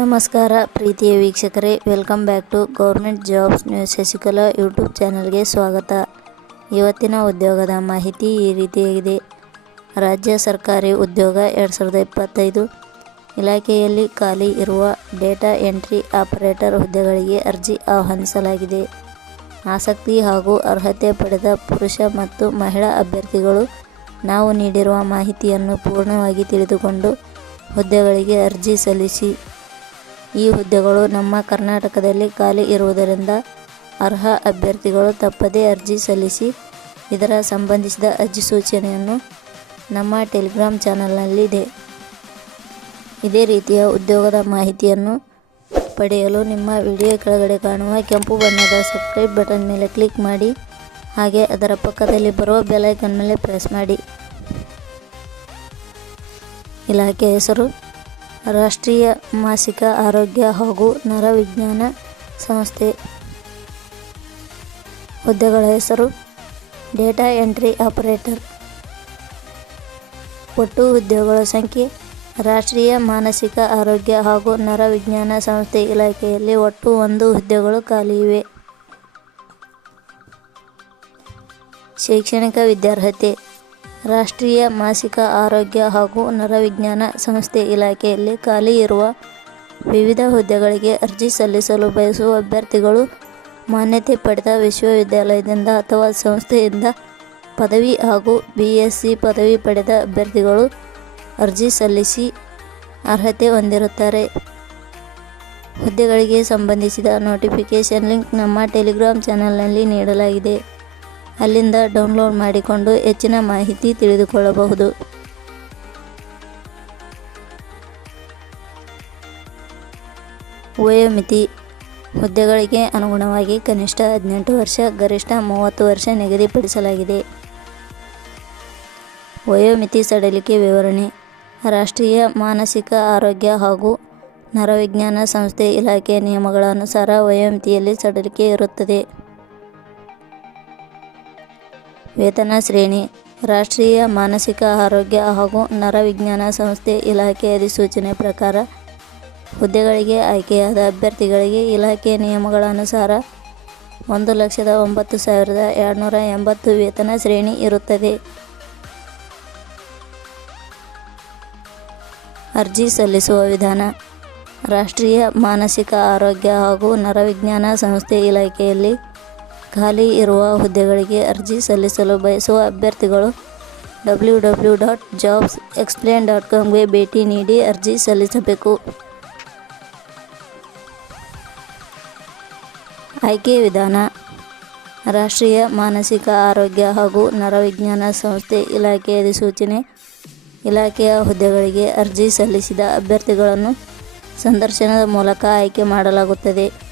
ನಮಸ್ಕಾರ ಪ್ರೀತಿಯ ವೀಕ್ಷಕರೇ, welcome back to government jobs news Shashikala YouTube ಚಾನಲ್ಗೆ ಸ್ವಾಗತ. ಇವತ್ತಿನ ಉದ್ಯೋಗದ ಮಾಹಿತಿ ಈ ರೀತಿಯಾಗಿದೆ. ರಾಜ್ಯ ಸರ್ಕಾರಿ ಉದ್ಯೋಗ ಎರಡು ಸಾವಿರದ ಇಪ್ಪತ್ತೈದು ಇಲಾಖೆಯಲ್ಲಿ ಖಾಲಿ ಇರುವ ಡೇಟಾ ಎಂಟ್ರಿ ಆಪರೇಟರ್ ಹುದ್ದೆಗಳಿಗೆ ಅರ್ಜಿ ಆಹ್ವಾನಿಸಲಾಗಿದೆ. ಆಸಕ್ತಿ ಹಾಗೂ ಅರ್ಹತೆ ಪಡೆದ ಪುರುಷ ಮತ್ತು ಮಹಿಳಾ ಅಭ್ಯರ್ಥಿಗಳು ನಾವು ನೀಡಿರುವ ಮಾಹಿತಿಯನ್ನು ಪೂರ್ಣವಾಗಿ ತಿಳಿದುಕೊಂಡು ಹುದ್ದೆಗಳಿಗೆ ಅರ್ಜಿ ಸಲ್ಲಿಸಿ. ಈ ಹುದ್ದೆಗಳು ನಮ್ಮ ಕರ್ನಾಟಕದಲ್ಲಿ ಖಾಲಿ ಇರುವುದರಿಂದ ಅರ್ಹ ಅಭ್ಯರ್ಥಿಗಳು ತಪ್ಪದೇ ಅರ್ಜಿ ಸಲ್ಲಿಸಿ ಇದರ ಸಂಬಂಧಿಸಿದ ಅರ್ಜಿ ಸೂಚನೆಯನ್ನು ನಮ್ಮ ಟೆಲಿಗ್ರಾಮ್ ಚಾನಲ್ನಲ್ಲಿದೆ. ಇದೇ ರೀತಿಯ ಉದ್ಯೋಗದ ಮಾಹಿತಿಯನ್ನು ಪಡೆಯಲು ನಿಮ್ಮ ವಿಡಿಯೋ ಕೆಳಗಡೆ ಕಾಣುವ ಕೆಂಪು ಬಣ್ಣದ ಸಬ್ಸ್ಕ್ರೈಬ್ ಬಟನ್ ಮೇಲೆ ಕ್ಲಿಕ್ ಮಾಡಿ. ಹಾಗೆ ಅದರ ಪಕ್ಕದಲ್ಲಿ ಬರುವ ಬೆಲೈಕನ್ ಮೇಲೆ ಪ್ರೆಸ್ ಮಾಡಿ. ಇಲಾಖೆ ಹೆಸರು, ರಾಷ್ಟ್ರೀಯ ಮಾಸಿಕ ಆರೋಗ್ಯ ಹಾಗೂ ನರವಿಜ್ಞಾನ ಸಂಸ್ಥೆ. ಹುದ್ದೆಗಳ ಹೆಸರು ಡೇಟಾ ಎಂಟ್ರಿ ಆಪರೇಟರ್ ಒಟ್ಟು ಹುದ್ದೆಗಳ ಸಂಖ್ಯೆ, ರಾಷ್ಟ್ರೀಯ ಮಾನಸಿಕ ಆರೋಗ್ಯ ಹಾಗೂ ನರವಿಜ್ಞಾನ ಸಂಸ್ಥೆ ಇಲಾಖೆಯಲ್ಲಿ ಒಟ್ಟು ಒಂದು ಹುದ್ದೆಗಳು ಖಾಲಿ ಇವೆ. ಶೈಕ್ಷಣಿಕ ವಿದ್ಯಾರ್ಹತೆ, ರಾಷ್ಟ್ರೀಯ ಮಾಸಿಕ ಆರೋಗ್ಯ ಹಾಗೂ ನರವಿಜ್ಞಾನ ಸಂಸ್ಥೆ ಇಲಾಖೆಯಲ್ಲಿ ಖಾಲಿ ಇರುವ ವಿವಿಧ ಹುದ್ದೆಗಳಿಗೆ ಅರ್ಜಿ ಸಲ್ಲಿಸಲು ಬಯಸುವ ಅಭ್ಯರ್ಥಿಗಳು ಮಾನ್ಯತೆ ಪಡೆದ ವಿಶ್ವವಿದ್ಯಾಲಯದಿಂದ ಅಥವಾ ಸಂಸ್ಥೆಯಿಂದ ಪದವಿ ಹಾಗೂ ಬಿ ಎಸ್ ಸಿ ಪದವಿ ಪಡೆದ ಅಭ್ಯರ್ಥಿಗಳು ಅರ್ಜಿ ಸಲ್ಲಿಸಿ ಅರ್ಹತೆ ಹೊಂದಿರುತ್ತಾರೆ. ಹುದ್ದೆಗಳಿಗೆ ಸಂಬಂಧಿಸಿದ ನೋಟಿಫಿಕೇಷನ್ ಲಿಂಕ್ ನಮ್ಮ ಟೆಲಿಗ್ರಾಮ್ ಚಾನಲ್ನಲ್ಲಿ ನೀಡಲಾಗಿದೆ. ಅಲ್ಲಿಂದ ಡೌನ್ಲೋಡ್ ಮಾಡಿಕೊಂಡು ಹೆಚ್ಚಿನ ಮಾಹಿತಿ ತಿಳಿದುಕೊಳ್ಳಬಹುದು. ವಯೋಮಿತಿ ಹುದ್ದೆಗಳಿಗೆ ಅನುಗುಣವಾಗಿ ಕನಿಷ್ಠ ಹದಿನೆಂಟು ವರ್ಷ, ಗರಿಷ್ಠ ಮೂವತ್ತು ವರ್ಷ ನಿಗದಿಪಡಿಸಲಾಗಿದೆ. ವಯೋಮಿತಿ ಸಡಲಿಕೆ ವಿವರಣೆ, ರಾಷ್ಟ್ರೀಯ ಮಾನಸಿಕ ಆರೋಗ್ಯ ಹಾಗೂ ನರವಿಜ್ಞಾನ ಸಂಸ್ಥೆ ಇಲಾಖೆಯ ನಿಯಮಗಳ ಅನುಸಾರ ವಯೋಮಿತಿಯಲ್ಲಿ ಸಡಿಲಿಕೆ ಇರುತ್ತದೆ. ವೇತನ ಶ್ರೇಣಿ, ರಾಷ್ಟ್ರೀಯ ಮಾನಸಿಕ ಆರೋಗ್ಯ ಹಾಗೂ ನರವಿಜ್ಞಾನ ಸಂಸ್ಥೆ ಇಲಾಖೆ ಅಧಿಸೂಚನೆ ಪ್ರಕಾರ ಹುದ್ದೆಗಳಿಗೆ ಆಯ್ಕೆಯಾದ ಅಭ್ಯರ್ಥಿಗಳಿಗೆ ಇಲಾಖೆಯ ನಿಯಮಗಳ ಅನುಸಾರ ಒಂದು ಲಕ್ಷದ ಒಂಬತ್ತು ಸಾವಿರದ ಎರಡುನೂರ ಎಂಬತ್ತು ವೇತನ ಶ್ರೇಣಿ ಇರುತ್ತದೆ. ಅರ್ಜಿ ಸಲ್ಲಿಸುವ ವಿಧಾನ. ರಾಷ್ಟ್ರೀಯ ಮಾನಸಿಕ ಆರೋಗ್ಯ ಹಾಗೂ ನರವಿಜ್ಞಾನ ಸಂಸ್ಥೆ ಇಲಾಖೆಯಲ್ಲಿ ಖಾಲಿ ಇರುವ ಹುದ್ದೆಗಳಿಗೆ ಅರ್ಜಿ ಸಲ್ಲಿಸಲು ಬಯಸುವ ಅಭ್ಯರ್ಥಿಗಳು W W dot jobs explain dot ಕಾಮ್ಗೆ ಭೇಟಿ ನೀಡಿ ಅರ್ಜಿ ಸಲ್ಲಿಸಬೇಕು. ಆಯ್ಕೆ ವಿಧಾನ. ರಾಷ್ಟ್ರೀಯ ಮಾನಸಿಕ ಆರೋಗ್ಯ ಹಾಗೂ ನರವಿಜ್ಞಾನ ಸಂಸ್ಥೆ ಇಲಾಖೆಯ ಅಧಿಸೂಚನೆ ಇಲಾಖೆಯ ಹುದ್ದೆಗಳಿಗೆ ಅರ್ಜಿ ಸಲ್ಲಿಸಿದ ಅಭ್ಯರ್ಥಿಗಳನ್ನು ಸಂದರ್ಶನದ ಮೂಲಕ ಆಯ್ಕೆ ಮಾಡಲಾಗುತ್ತದೆ.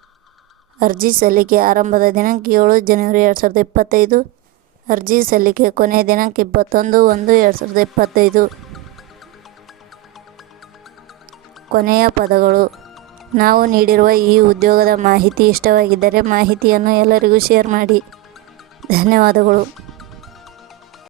ಅರ್ಜಿ ಸಲ್ಲಿಕೆ ಆರಂಭದ ದಿನಾಂಕ ಏಳು ಜನವರಿ ಎರಡು ಸಾವಿರದ ಇಪ್ಪತ್ತೈದು. ಅರ್ಜಿ ಸಲ್ಲಿಕೆ ಕೊನೆಯ ದಿನಾಂಕ ಇಪ್ಪತ್ತೊಂದು ಒಂದು ಎರಡು ಸಾವಿರದ ಇಪ್ಪತ್ತೈದು. ಕೊನೆಯ ಪದಗಳು. ನಾವು ನೀಡಿರುವ ಈ ಉದ್ಯೋಗದ ಮಾಹಿತಿ ಇಷ್ಟವಾಗಿದ್ದರೆ ಮಾಹಿತಿಯನ್ನು ಎಲ್ಲರಿಗೂ ಶೇರ್ ಮಾಡಿ. ಧನ್ಯವಾದಗಳು.